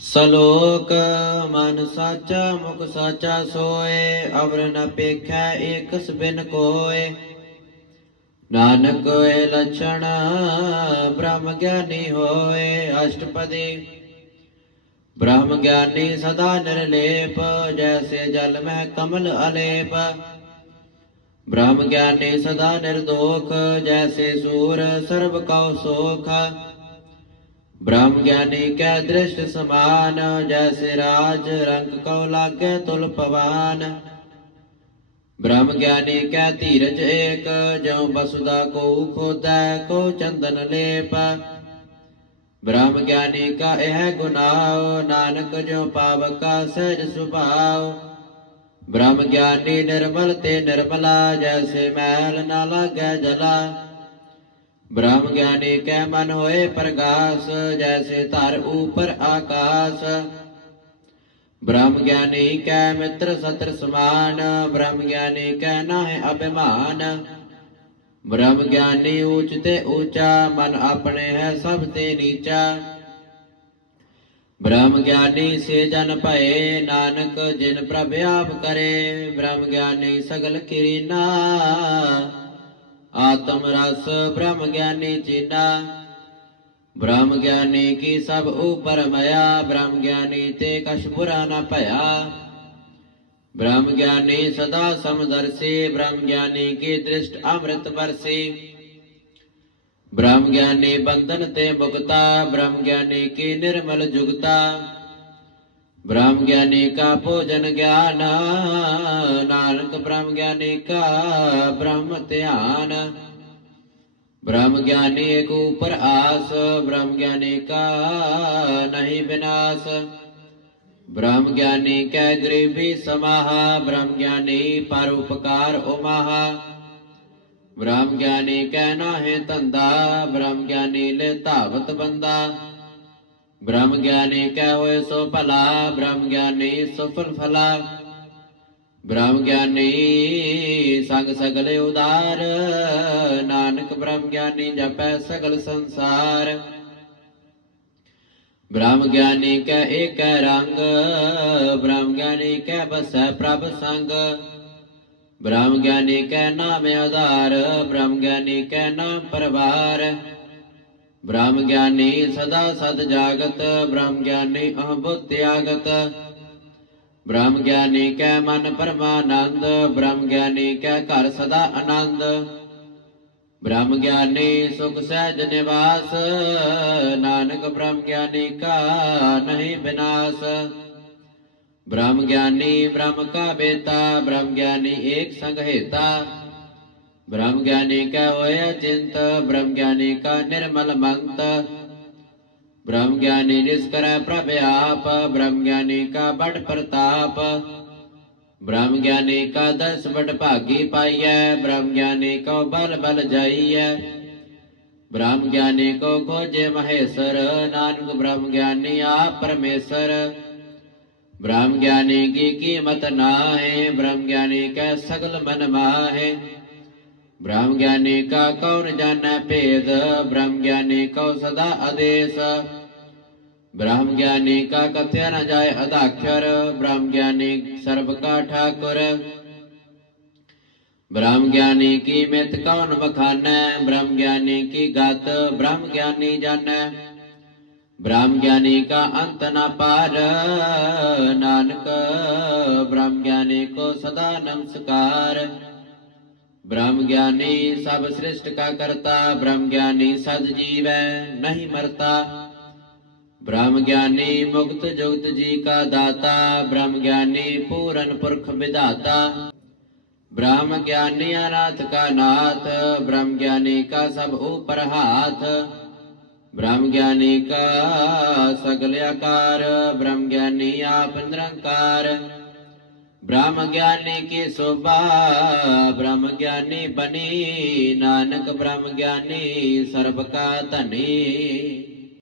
ਸਲੋਕ, ਮਨ ਸਾਚਾ, ਮੁਖ ਸਾਚਾ ਸੋਏ, ਅਵਰ ਨ ਪੇਖੈ, ਏਕਸ ਬਿਨ ਕੋਏ। ਨਾਨਕ ਏ ਲਛਣ, ਬ੍ਰਹਮ ਗਿਆਨੀ ਹੋਏ, ਅਸ਼ਟਪਦੀ। ਬ੍ਰਹਮ ਗਿਆਨੀ ਸਦਾ ਨਿਰਲੇਪ, ਜੈਸੇ ਜਲ ਮਹਿ ਕਮਲ ਅਲੇਪ। ਬ੍ਰਹਮ ਗਿਆਨੀ ਸਦਾ ਨਿਰਦੋਖ, ਜੈਸੇ ਸੂਰ ਸਰਬ ਕਉ ਸੋਖ। ਬ੍ਰਹਮ ਗਿਆਨੀ ਕੈ ਦ੍ਰਿਸ਼ਟ ਸਮਾਨ, ਜੈਸੇ ਰਾਜ ਰੰਗ ਕਉ ਲਾਗੇ ਤੁਲ ਪਵਾਨ। ਬ੍ਰਹਮ ਗਿਆਨੀ ਕੈ ਧੀਰਜ ਏਕ, ਜਿਉ ਬਸੁਦਾ ਕੋ ਖੋਦੈ, ਕੋ ਚੰਦਨ ਲੇਪ। ਬ੍ਰਹਮ ਗਿਆਨੀ ਕਾ ਇਹ ਗੁਨਾਹ ਨਾਨਕ ਜਿਉ ਪਾਵਕਾ ਸਹਿਜ ਸੁਭਾਵ ਬ੍ਰਹਮ ਗਿਆਨੀ ਨਿਰਮਲ ਤੇ ਨਿਰਮਲਾ, ਜੈਸੇ ਮੈਲ ਨਾ ਲਾਗੈ ਜਲਾ। ਬ੍ਰਹਮ ਗਿਆਨੀ ਕੈ ਮਨ ਹੋਏ ਪ੍ਰਗਾਸ, ਜੈਸੇ ਧਰ ਉਪਰ ਆਕਾਸ। ਬ੍ਰਹਮ ਗਿਆਨੀ ਕੈ ਮਿੱਤਰ ਸਤਰ ਸਮਾਨ, ਬ੍ਰਹਮ ਗਿਆਨੀ ਕੈ ਨਾਹਿ ਅਭਿਮਾਨ। ਬ੍ਰਹਮ ਗਿਆਨੀ ਊਚ ਤੇ ਊਚਾ, ਮਨ ਆਪਣੇ ਹੈ ਸਭ ਤੇ ਨੀਚਾ। ਬ੍ਰਹਮ ਗਿਆਨੀ ਸੇ ਜਨ ਭਏ, ਨਾਨਕ ਜਿਨ ਪ੍ਰਭ ਆਪ ਕਰੇ, ਬ੍ਰਹਮ ਗਿਆਨੀ ਸਗਲ ਕਿਰੀਨਾ। ਆਤਮ ਰਸ ਬ੍ਰਹਮ ਗਿਆਨੀ ਚੀਨਾ। ਬ੍ਰਹਮ ਗਿਆਨੀ ਕੀ ਸਭ ਉਪਰ ਮਇਆ, ਬ੍ਰਹਮ ਗਿਆਨੀ ਤੇ ਕਛ ਬੁਰਾ ਨਾ ਭਇਆ। ਬ੍ਰਹਮ ਗਿਆਨੀ ਸਦਾ ਸਮਦਰਸੀ ਬ੍ਰਹਮ ਗਿਆਨੀ ਕੀ ਦ੍ਰਿਸ਼ਟ ਅੰਮ੍ਰਿਤ ਵਰਸੀ। ਬ੍ਰਹਮ ਗਿਆਨੀ ਬੰਧਨ ਤੇ ਮੁਕਤਾ, ਬ੍ਰਹਮ ਗਿਆਨੀ ਕੀ ਨਿਰਮਲ ਜੁਗਤਾ। ਬ੍ਰਹਮ ਗਿਆਨੀ ਕਾ ਭੋਜਨ ਗਿਆਨ, ਨਾਨਕ ਬ੍ਰਹਮ ਗਿਆਨੀ ਕਾ ਬ੍ਰਹਮ ਧਿਆਨ। ਬ੍ਰਹਮ ਗਿਆਨੀ ਏਕ ਉਪਰ ਆਸ, ਬ੍ਰਹਮ ਗਿਆਨੀ ਕਾ ਨਹੀਂ ਵਿਨਾਸ ਬ੍ਰਹਮ ਗਿਆਨੀ ਕੈ ਗਰੀਬੀ ਸਮਾਹਾ, ਬ੍ਰਹਮ ਗਿਆਨੀ ਪਰ ਉਪਕਾਰ ਉਮਾਹਾ। ਬ੍ਰਹਮ ਗਿਆਨੀ ਕੈ ਨਾਹਿ ਧੰਦਾ, ਬ੍ਰਹਮ ਗਿਆਨੀ ਲੈ ਧਾਵਤ ਬੰਦਾ। ਬ੍ਰਹਮ ਗਿਆਨੀ ਕੈ ਹੋਏ ਸੋ ਭਲਾ ਬ੍ਰਹਮ ਗਿਆਨੀ ਸੁਫਲ ਫਲਾ। ਬ੍ਰਹਮ ਗਿਆਨੀ ਸੰਗ ਸਗਲੇ ਉਦਾਰ, ਨਾਨਕ ਬ੍ਰਹਮ ਗਿਆਨੀ ਜਪੈ ਸਗਲ ਸੰਸਾਰ। ਬ੍ਰਹਮ ਗਿਆਨੀ ਕੈ ਏਕੈ ਰੰਗ ਬ੍ਰਹਮ ਗਿਆਨੀ ਕੈ ਬਸੈ ਪ੍ਰਭ ਸੰਗ। ਬ੍ਰਹਮ ਗਿਆਨੀ ਕੈ ਨਾਮ ਆਧਾਰ ਬ੍ਰਹਮ ਗਿਆਨੀ ਕੈ ਨਾਮ ਪਰਵਾਰ। ਬ੍ਰਹਮ ਗਿਆਨੀ ਸਦਾ ਸਦ ਜਾਗਤ, ਬ੍ਰਹਮ ਗਿਆਨੀ ਅਹੰ ਬੁੱਧ ਤਿਆਗਤ। ਬ੍ਰਹਮ ਗਿਆਨੀ ਕੈ ਮਨ ਪਰਮਾਨੰਦ, ਬ੍ਰਹਮ ਗਿਆਨੀ ਕੈ ਘਰ ਸਦਾ ਆਨੰਦ। ਬ੍ਰਹਮ ਗਿਆਨੀ ਸੁਖ ਸਹਿਜ ਨਿਵਾਸ, ਨਾਨਕ ਬ੍ਰਹਮ ਗਿਆਨੀ ਕਾ ਨਹੀਂ ਬਿਨਾਸ਼। ਬ੍ਰਹਮ ਗਿਆਨੀ ਬ੍ਰਹਮ ਕਾ ਬੇਤਾ, ਬ੍ਰਹਮ ਗਿਆਨੀ ਏਕ ਸੰਗ ਹੇਤਾ। ਬ੍ਰਹਮ ਗਿਆਨੀ ਕੈ ਹੋਏ ਚਿੰਤ ਬ੍ਰਹਮ ਗਿਆਨੀ ਕਾ ਨਿਰਮਲ ਮੰਤ। ਬ੍ਰਹਮ ਗਿਆਨੀ ਜਿਸ ਕਰੈ ਪ੍ਰਭ ਆਪ ਬ੍ਰਹਮ ਗਿਆਨੀ ਕਾ ਬੜ ਪ੍ਰਤਾਪ। ਬ੍ਰਹਮ ਗਿਆਨੀ ਕਾ ਦਸ ਬੜ ਭਾਗੀ ਪਾਈਐ ਬ੍ਰਹਮ ਗਿਆਨੀ ਕੋ ਬਲ ਬਲ ਜਾਈਐ। ਬ੍ਰਹਮ ਗਿਆਨੀ ਕੋ ਖੋਜੇ ਮਹੇਸ਼ਰ, ਨਾਨਕ ਬ੍ਰਹਮ ਗਿਆਨੀ ਆਪ ਪਰਮੇਸ਼ਰ। ਬ੍ਰਹਮ ਗਿਆਨੀ ਕੀ ਕੀਮਤ ਨਾਹਿ ਬ੍ਰਹਮ ਗਿਆਨੀ ਕੈ ਸਗਲ ਮਨ ਮਾਹੇ ਬ੍ਰਹਮ ਗਿਆਨੀ ਕਾ ਕੌਣ ਜਾਣੈ ਭੇਦ? ਬ੍ਰਹਮ ਗਿਆਨੀ ਕੋ ਸਦਾ ਆਦੇਸ਼। ਬ੍ਰਹਮ ਗਿਆਨੀ ਕਾ ਕਥਿਆ ਨ ਜਾਏ ਅਧਾਖਰ। ਬ੍ਰਹਮ ਗਿਆਨੀ ਸਰਬ ਕਾ ਠਾਕੁਰ। ਬ੍ਰਹਮ ਗਿਆਨੀ ਕੀ ਮਿਤ ਕੌਣ ਬਖਾਨੈ ਬ੍ਰਹਮ ਗਿਆਨੀ ਕੀ ਗਤ? ਬ੍ਰਹਮ ਗਿਆਨੀ ਜਾਣੈ। ਬ੍ਰਹਮ ਗਿਆਨੀ ਕਾ ਅੰਤ ਨ ਪਾਰ। ਨਾਨਕ, ਬ੍ਰਹਮ ਗਿਆਨੀ ਕੋ ਸਦਾ ਨਮਸਕਾਰ ਬ੍ਰਹਮ ਗਿਆਨੀ ਸਭ ਸ੍ਰਿਸ਼ਟ ਕਾ ਕਰਤਾ, ਬ੍ਰਹਮ ਗਿਆਨੀ ਸਦ ਜੀਵੈ ਨਹੀਂ ਮਰਤਾ। ਬ੍ਰਹਮ ਗਿਆਨੀ ਮੁਕਤ ਜੁਗਤ ਜੀ ਕਾ ਦਾਤਾ, ਬ੍ਰਹਮ ਗਿਆਨੀ ਪੂਰਨ ਪੁਰਖ ਵਿਧਾਤਾ। ਬ੍ਰਹਮ ਗਿਆਨੀ ਅਨਾਥ ਕਾ ਨਾਥ, ਬ੍ਰਹਮ ਗਿਆਨੀ ਕਾ ਸਭ ਉਪਰ ਹਾਥ। ਬ੍ਰਹਮ ਗਿਆਨੀ ਕਾ ਸਗਲ ਆਕਾਰ, ਬ੍ਰਹਮ ਗਿਆਨੀ ਆਪ ਨਿਰੰਕਾਰ। ਬ੍ਰਹਮ ਗਿਆਨੀ ਕੀ ਸੋਭਾ ਬ੍ਰਹਮ ਗਿਆਨੀ ਬਣੀ। ਨਾਨਕ ਬ੍ਰਹਮ ਗਿਆਨੀ ਸਰਬ ਕਾ ਧਨੀ।